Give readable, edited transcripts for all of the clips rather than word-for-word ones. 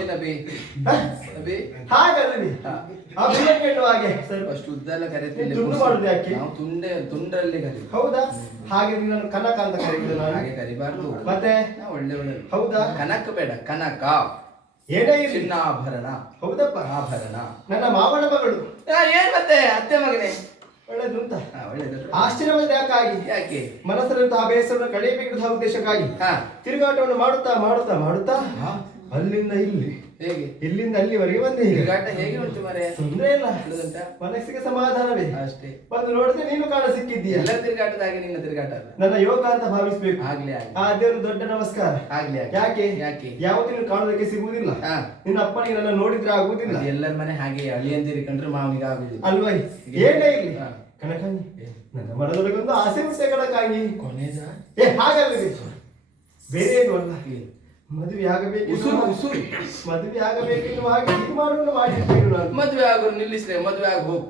ಏನಬಿ ಅಬಿ ಹಾಗಲ್ಲವಿ ಅಭಿನಂದನೆ ಹಾಗೆ ಅಷ್ಟು ಉದ್ದ ಎಲ್ಲ ಕರೆತಿಲ್ಲ. ತುಂಡು ಮಾಡುದು ಯಾಕೆ? ನಾವು ತುಂಡಲ್ಲಿ ಕರಿ. ಹೌದಾ? ಹಾಗೆ ನೀನು ಕನಕ ಅಂತ ಕರೀತಿದ್ದೆ ನಾನು. ಹಾಗೆ ಕರಿಬಾರ್ದು. ಮತ್ತೆ ಒಳ್ಳೆ ಒಳ್ಳೆ. ಹೌದಾ? ಕನಕ ಬೇಡ, ಕನಕ. ಏನೇ ಇರಲಿ ಚಿನ್ನಾಭರಣ. ಹೌದಪ್ಪ. ಆಭರಣ. ನನ್ನ ಮಾವನ ಮಗಳು. ಏನ್ ಮತ್ತೆ ಅತ್ತೆ ಮಗನೇ? ಒಳ್ಳೇದು ಅಂತ. ಒಳ್ಳೇದು. ಆಶ್ಚರ್ಯವಾದ ಯಾಕಾಗಿ? ಯಾಕೆ? ಮನಸ್ಸಲ್ಲಿರುವಂತಹ ಬೇಸರವನ್ನು ಕಳೆಯಬೇಕಿದ್ದ ಉದ್ದೇಶಕ್ಕಾಗಿ ತಿರುಗಾಟವನ್ನು ಮಾಡುತ್ತಾ ಮಾಡುತ್ತಾ ಮಾಡುತ್ತಾ ಅಲ್ಲಿಂದ ಇಲ್ಲಿ, ಹೇಗೆ ಇಲ್ಲಿಂದ ಅಲ್ಲಿವರೆಗೆ ಬಂದೆ. ತಿರುಗಾಟ ಹೇಗೆ ಉಂಟು ಮರೆ? ತೊಂದ್ರೆ ಇಲ್ಲ, ಮನಸ್ಸಿಗೆ ಸಮಾಧಾನವೇ ಅಷ್ಟೇ. ಬಂದು ನೋಡಿದ್ರೆ ನೀನು ಕಾಣ ಸಿಕ್ಕಿದ್ದೀಯ. ಎಲ್ಲ ತಿರುಗಾಟದ ಹಾಗೆ ನಿನ್ನ ತಿರುಗಾಟ ಅಲ್ಲ. ನನ್ನ ಯೋಗ ಅಂತ ಭಾವಿಸ್ಬೇಕು. ಆಗ್ಲಿ ಆ ದೇವರು ದೊಡ್ಡ ನಮಸ್ಕಾರ. ಆಗ್ಲಿ. ಯಾಕೆ? ಯಾಕೆ? ಯಾವತ್ತೂ ನೀನು ಕಾಣೋದಕ್ಕೆ ಸಿಗುವುದಿಲ್ಲ. ನಿನ್ನ ಅಪ್ಪನಿಗೆ ನನ್ನ ನೋಡಿದ್ರೆ ಆಗುವುದಿಲ್ಲ. ಎಲ್ಲರ ಮನೆ ಹಾಗೆ ಅಳಿಯಂದಿರಿ ಕಂಡ್ರೆ ಮಾವನಿಗೆ ಆಗುದಿಲ್ಲ ಅಲ್ವಾ? ಏನೇ ಇರ್ಲಿ ಕನಕಾಂಗಿ, ನನ್ನ ಮನದೊಳಗೊಂದು ಆಸೆ ಉಂಟೆ ಕನಕಾಂಗಿ. ಕೊನೆದ ಹಾಗಲ್ಲ, ಬೇರೆ ಏನು ಅಲ್ಲ, ಮದುವೆ ಆಗಬೇಕು, ಮದುವೆ ಆಗಬೇಕೆನ್ನುವ ಹಾಗೆ ಇದು ಮಾಡುವ ಮಾಡಿರ್ತೇನೆ ನಾನು. ಮದುವೆ ಆಗೋ ನಿಲ್ಲಿಸ್ರೆ ಮದುವೆ ಆಗ ಹೋಗು.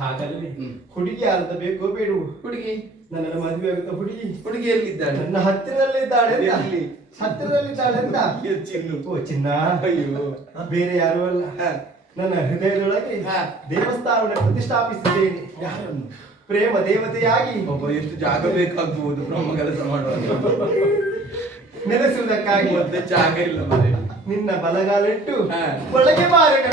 ಹಾಗಲ್ಲಿ ಹುಡುಗಿ ಯಾರಂತ ಬೇಕೋ ಬೇಡು? ಹುಡುಗಿ ನನ್ನ ಮದುವೆ ಆಗುತ್ತ ಹುಡುಗಿ. ಹುಡುಗಿ ಎಲ್ಲಿದ್ದಾಳೆ? ನನ್ನ ಹತ್ತಿರದಲ್ಲಿದ್ದಾಳೆ. ಹತ್ತಿರದಲ್ಲಿದ್ದಾಳೆ ಅಂತ. ಚಿನ್ನು. ಓ ಚಿನ್ನ, ಅಯ್ಯೋ ಬೇರೆ ಯಾರು ಅಲ್ಲ, ನನ್ನ ಹೃದಯದೊಳಗೆ ದೇವಸ್ಥಾನವನ್ನು ಪ್ರತಿಷ್ಠಾಪಿಸಿದ್ದೇನೆ. ಯಾರನ್ನು? ಪ್ರೇಮ ದೇವತೆಯಾಗಿ. ಒಬ್ಬ ಎಷ್ಟು ಜಾಗ ಬೇಕಾಗಬಹುದು ಬ್ರಹ್ಮ ಕೆಲಸ ಮಾಡುವಾಗ. ನೆಲೆಸುವುದಕ್ಕಾಗಿ ಮತ್ತೆ ಜಾಗ ಇಲ್ಲ ಮರೆ. ನಿನ್ನ ಬಲಗಾಲಿಟ್ಟು ಒಳಗೆ ಬಾರಗ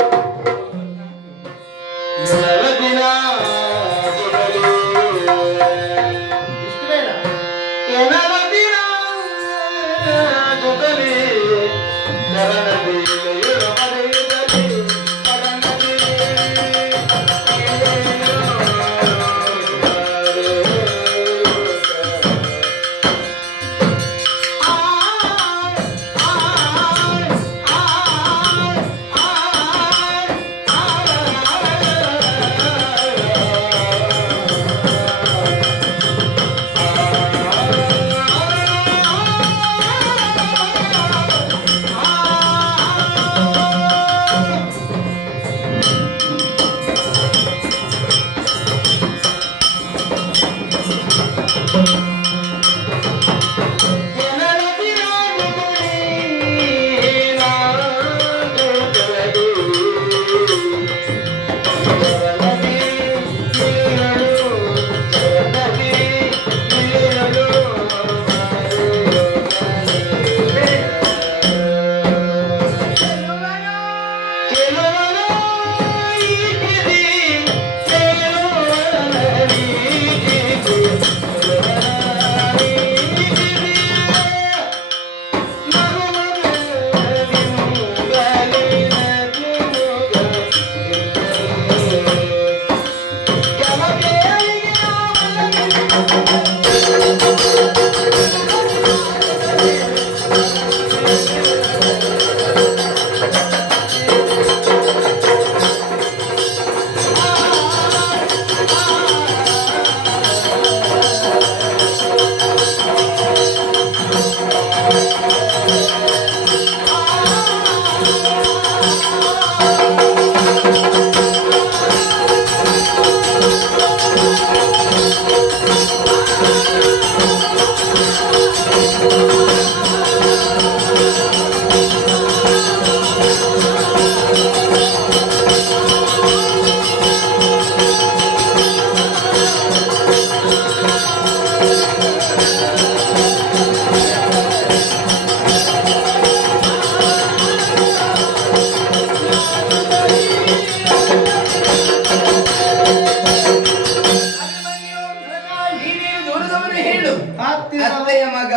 ಅತ್ತೆಯ ಮಗ.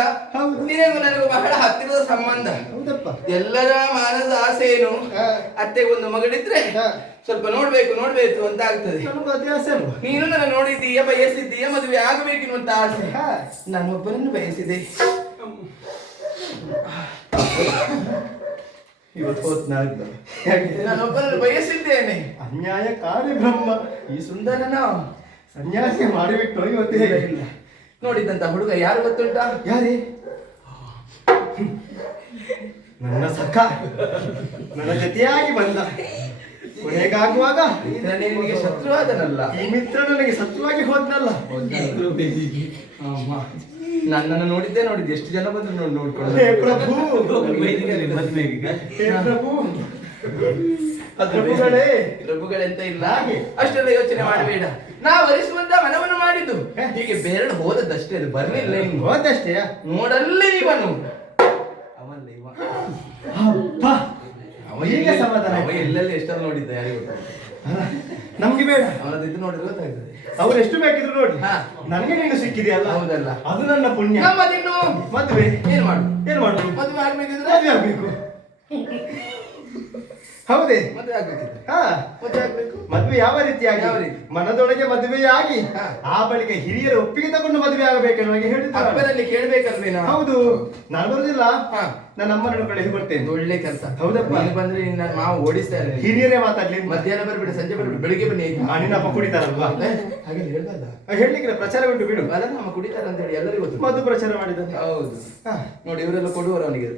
ನಿನಗೂ ನನಗೂ ಬಹಳ ಹತ್ತಿರದ ಸಂಬಂಧ. ಎಲ್ಲರ ಮಾನದ ಆಸೆ ಏನು? ಅತ್ತೆಗೊಂದು ಮಗಳಿದ್ರೆ ಸ್ವಲ್ಪ ನೋಡ್ಬೇಕು ನೋಡ್ಬೇಕು ಅಂತ ಆಗ್ತದೆ. ನೀನು ನನ್ನ ನೋಡಿದ್ದೀಯ, ಬಯಸಿದ್ದೀಯ, ಮದುವೆ ಆಗಬೇಕೆನ್ನುವಂತ ಆಸೆ. ನಾನೊಬ್ಬರನ್ನು ಬಯಸಿದೆ. ನಾನೊಬ್ಬರನ್ನು ಬಯಸಿದ್ದೇನೆ. ಅನ್ಯಾಯಕಾರಿ ಬ್ರಹ್ಮ ಈ ಸುಂದರನ ಸನ್ಯಾಸಿ ಮಾಡಿಬಿಟ್ಟು ಇವತ್ತೇ ಇಲ್ಲ. ನೋಡಿದಂತ ಹುಡುಗ ಯಾರು ಗೊತ್ತುಂಟ? ಯಾರೇ? ನನ್ನ ಸಖ, ನನ್ನ ಜೊತೆಯಾಗಿ ಬಂದ. ಕೊನೆಗಾಗುವಾಗ ನಿನಗೆ ಶತ್ರುವಾದನಲ್ಲ, ಈ ಮಿತ್ರ ನನಗೆ ಶತ್ರುವಾಗಿ ಹೋದ್ನಲ್ಲ. ನನ್ನನ್ನು ನೋಡಿದ್ದೆ ಎಷ್ಟು ಜನ ಬಂದ್ರು ನೋಡ್ಕೊಂಡು. ಪ್ರಭು, ಪ್ರಭು ಪ್ರಭುಗಳೇ ಪ್ರಭುಗಳೆಂತ ಇಲ್ಲ ಹಾಗೆ. ಅಷ್ಟೆಲ್ಲ ಯೋಚನೆ ಮಾಡಬೇಡ ನಾವು ವರಿಸುವಂತ ಮನವನ್ನು ಮಾಡಿದ್ದು ಹೀಗೆ ಬೇರೆ ಹೋದದ್ದಷ್ಟೇ ಅದು ಬರ್ಲಿಲ್ಲ ಇನ್ನು ಹೋದಷ್ಟೇ ನೋಡಲ್ಲೇ ಇವನು ಅವಲ್ಲ ಇವ ಅಪ್ಪ ಅವ ಈಗ ಸಮಾಧಾನ ಅವ ಆಯ್ತು. ಎಲ್ಲೆಲ್ಲಿ ಎಷ್ಟನ್ನು ನೋಡಿದ್ದ ಯಾರಿಗೂ ಗೊತ್ತಿಲ್ಲ. ನಮ್ಗೆ ಬೇಡ ಅವನದ್ದು ಇದು ನೋಡಿದ್ರೆ ಗೊತ್ತಾಗ್ತದೆ ಅವ್ರು ಎಷ್ಟು ಬೇಕಿದ್ರು ನೋಡಿ ಹಾ. ನನಗೆ ನೀನು ಸಿಕ್ಕಿದೆಯಲ್ಲ ಹೌದಲ್ಲ ಅದು ನನ್ನ ಪುಣ್ಯ ನಮ್ಮದಿನ್ನು ಮದುವೆ ಏನ್ ಮಾಡು ಏನ್ ಮಾಡುದು ಮದುವೆ ಆಗ್ಬೇಕಿದ್ರೆ ಮದುವೆ ಆಗ್ಬೇಕು ಹೌದೇ ಮದುವೆ ಆಗ್ಬೇಕಿದ್ರೆ ಹಾ ಮದುವೆ ಆಗ್ಬೇಕು ಮದುವೆ ಯಾವ ರೀತಿಯಾಗಿ ಯಾವ ರೀತಿ? ಮನದೊಳಗೆ ಮದುವೆಯಾಗಿ ಹಾ. ಆ ಬಳಿಕ ಹಿರಿಯರ ಒಪ್ಪಿಗೆ ತಗೊಂಡು ಮದುವೆ ಆಗಬೇಕೆನ್ನುವ ಹಾಗೆ ಹೇಳಿದ್ದಾರೆ ಹಬ್ಬದಲ್ಲಿ ಕೇಳ್ಬೇಕಲ್ವೇ ನಾವು ಹೌದು ನಾನು ಬರುದಿಲ್ಲ ಹಾ. ನನ್ನ ಅಮ್ಮನನ್ನು ಕಳಿಸಿ ಬರ್ತೇನೆ ಒಳ್ಳೆ ಕೆಲಸ ಹೌದಪ್ಪ. ನೀನು ಬಂದ್ರೆ ನಿನ್ನ ಮಾವ ಓಡಿಸ್ತಾರೆ ಹಿರಿಯರೇ ಮಾತಾಡ್ಲಿ ಅಂತ. ಮಧ್ಯಾಹ್ನ ಬರ್ಬಿಡ ಸಂಜೆ ಬರ್ಬಿಡ ಬೆಳಿಗ್ಗೆ ಬನ್ನಿ ನಿನ್ನಪ್ಪ ಕುಡಿತಾರಲ್ವಾ ಹಾಗೆ ಹೇಳ್ಬಾರ್ದ ಹೇಳಲಿಕ್ಕೆ ಪ್ರಚಾರ ಉಂಟು ಬಿಡು ಅಲ್ಲ ನಮ್ಮ ಕುಡಿತಾರ ಅಂತ ಹೇಳಿ ಎಲ್ಲರಿಗೂ ಗೊತ್ತು ಮದ್ದು ಪ್ರಚಾರ ಮಾಡಿದ್ದಾನೆ ಹೌದು ಹಾ. ನೋಡಿ ಇವರೆಲ್ಲ ಕೊಡುವರು ಅವನಿಗೆ